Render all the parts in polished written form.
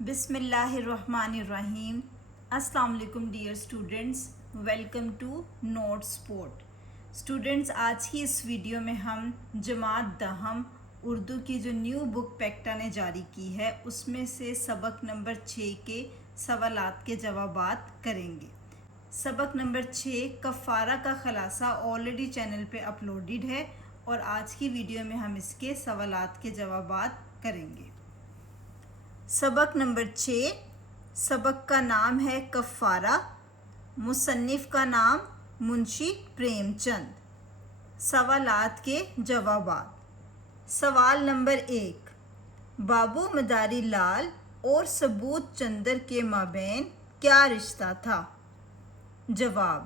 بسم اللہ الرحمن الرحیم۔ السلام علیکم dear students, welcome to note support. Students, آج کی اس ویڈیو میں ہم جماعت دہم اردو کی جو نیو بک پیکٹا نے جاری کی ہے اس میں سے سبق نمبر 6 کے سوالات کے جوابات کریں گے۔ سبق نمبر 6 کفارہ کا خلاصہ آلریڈی چینل پہ اپلوڈڈ ہے اور آج کی ویڈیو میں ہم اس کے سوالات کے جوابات کریں گے۔ سبق نمبر 6، سبق کا نام ہے کفارہ، مصنف کا نام منشی پریم چند۔ سوالات کے جوابات۔ سوال نمبر 1، بابو مداری لال اور ثبوت چندر کے مابین کیا رشتہ تھا؟ جواب،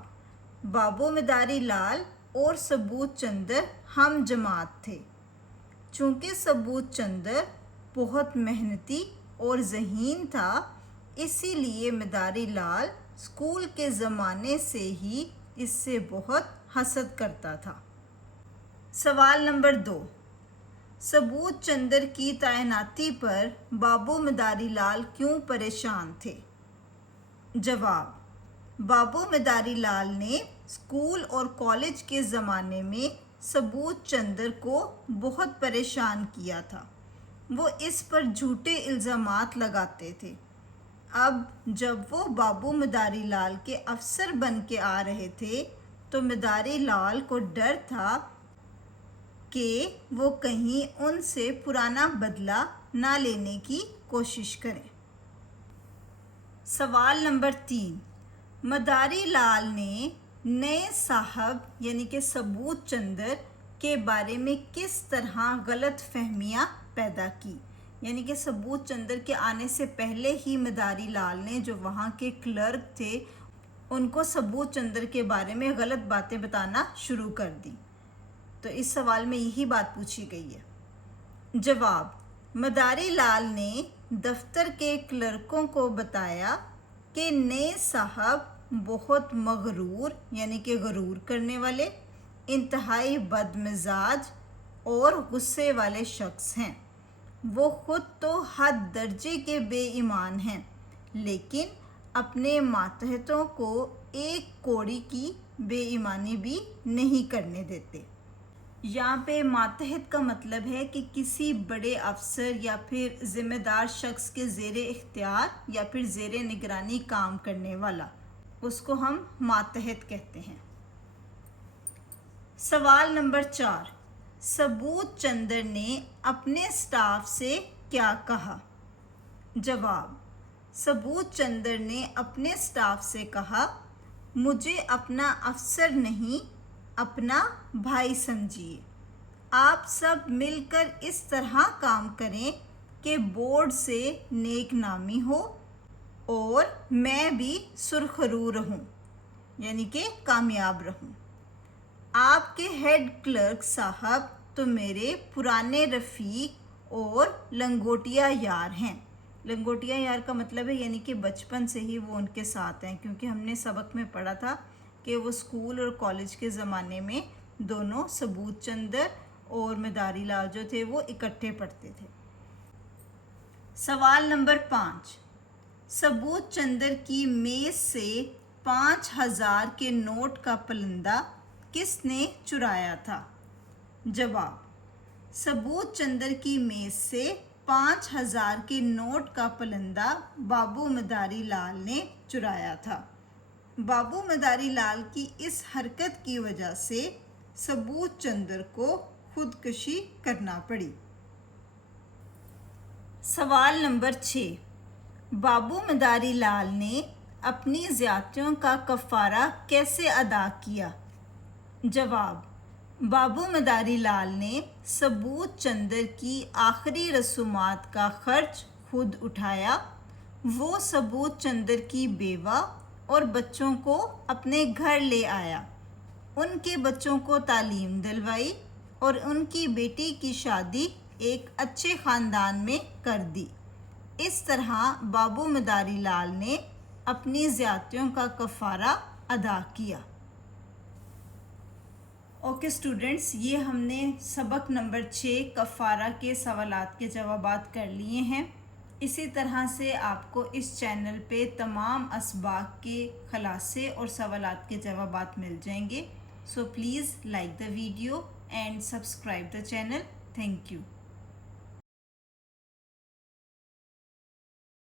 بابو مداری لال اور ثبوت چندر ہم جماعت تھے۔ چونکہ ثبوت چندر بہت محنتی اور ذہین تھا، اسی لیے مداری لال اسکول کے زمانے سے ہی اس سے بہت حسد کرتا تھا۔ سوال نمبر 2، ثبوت چندر کی تعیناتی پر بابو مداری لال کیوں پریشان تھے؟ جواب، بابو مداری لال نے اسکول اور کالج کے زمانے میں ثبوت چندر کو بہت پریشان کیا تھا۔ وہ اس پر جھوٹے الزامات لگاتے تھے۔ اب جب وہ بابو مداری لال کے افسر بن کے آ رہے تھے تو مداری لال کو ڈر تھا کہ وہ کہیں ان سے پرانا بدلہ نہ لینے کی کوشش کریں۔ سوال نمبر 3، مداری لال نے نئے صاحب یعنی کہ ثبوت چندر کے بارے میں کس طرح غلط فہمیاں پیدا کی؟ یعنی کہ ثبوت چندر کے آنے سے پہلے ہی مداری لال نے جو وہاں کے کلرک تھے ان کو ثبوت چندر کے بارے میں غلط باتیں بتانا شروع کر دی۔ تو اس سوال میں یہی بات پوچھی گئی ہے۔ جواب، مداری لال نے دفتر کے کلرکوں کو بتایا کہ نئے صاحب بہت مغرور یعنی کہ غرور کرنے والے، انتہائی بد مزاج اور غصے والے شخص ہیں۔ وہ خود تو حد درجے کے بے ایمان ہیں، لیکن اپنے ماتحتوں کو ایک کوڑی کی بے ایمانی بھی نہیں کرنے دیتے۔ یہاں پہ ماتحت کا مطلب ہے کہ کسی بڑے افسر یا پھر ذمہ دار شخص کے زیر اختیار یا پھر زیر نگرانی کام کرنے والا، اس کو ہم ماتحت کہتے ہیں۔ سوال نمبر 4، ثبوت چندر نے اپنے سٹاف سے کیا کہا؟ جواب، ثبوت چندر نے اپنے سٹاف سے کہا، مجھے اپنا افسر نہیں اپنا بھائی سمجھیے۔ آپ سب مل کر اس طرح کام کریں کہ بورڈ سے نیک نامی ہو اور میں بھی سرخرو رہوں یعنی کہ کامیاب رہوں۔ آپ کے ہیڈ کلرک صاحب تو میرے پرانے رفیق اور لنگوٹیا یار ہیں۔ لنگوٹیا یار کا مطلب ہے یعنی کہ بچپن سے ہی وہ ان کے ساتھ ہیں، کیونکہ ہم نے سبق میں پڑھا تھا کہ وہ اسکول اور کالج کے زمانے میں دونوں ثبوت چندر اور مداری لال جو تھے وہ اکٹھے پڑھتے تھے۔ سوال نمبر 5، ثبوت چندر کی میز سے 5000 کے نوٹ کا پلندہ کس نے چرایا تھا؟ جواب، ثبوت چندر کی میز سے 5000 کے نوٹ کا پلندہ بابو مداری لال نے چرایا تھا۔ بابو مداری لال کی اس حرکت کی وجہ سے ثبوت چندر کو خودکشی کرنا پڑی۔ سوال نمبر 6، بابو مداری لال نے اپنی زیادتیوں کا کفارہ کیسے ادا کیا؟ جواب، بابو مداری لال نے ثبوت چندر کی آخری رسومات کا خرچ خود اٹھایا۔ وہ ثبوت چندر کی بیوہ اور بچوں کو اپنے گھر لے آیا، ان کے بچوں کو تعلیم دلوائی اور ان کی بیٹی کی شادی ایک اچھے خاندان میں کر دی۔ اس طرح بابو مداری لال نے اپنی زیادتیوں کا کفارہ ادا کیا۔ اوکے اسٹوڈنٹس، یہ ہم نے سبق نمبر 6 کفارہ کے سوالات کے جوابات کر لیے ہیں۔ اسی طرح سے آپ کو اس چینل پہ تمام اسباق کے خلاصے اور سوالات کے جوابات مل جائیں گے. So please like the video and subscribe the channel. Thank you.